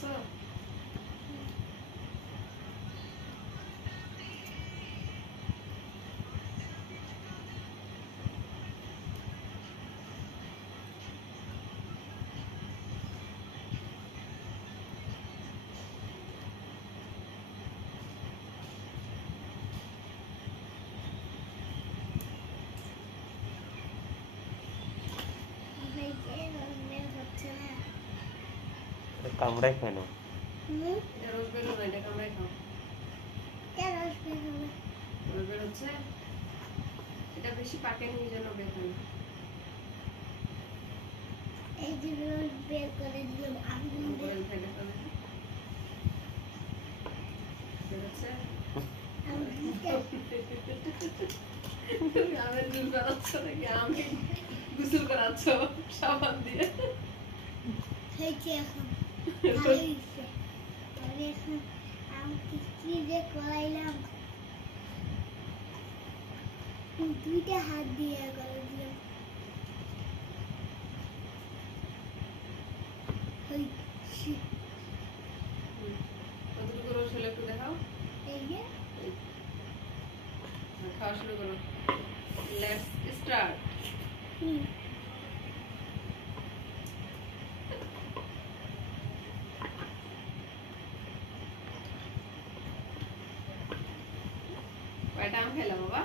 দেখছো? কামড়াই কেন? এটা রস বেরো না, এটা কামড়াই খাও। রস বের হচ্ছে, এটা বেশি পাকেনি এই জন্য বের হয় না। এই যে রোজ বের করে দিলাম আগুন দিয়ে। মোবাইল থেকে দেখা দেখো। বের হচ্ছে? আমের জুস বানাচ্ছ নাকি আমি গোসল করাচ্ছ সাবান দিয়ে? হয়েছে এখন ভালোই হয়েছে। তবে এখন আমি কি যে করাইলাম, দুইটা হাত দিয়ে করে দিলাম। হয়েছে। কতটুকু রস হলো একটু দেখাও। এই যে খাওয়া শুরু করো। Let's start. হুম, কয়টা আম খেলাম বাবা?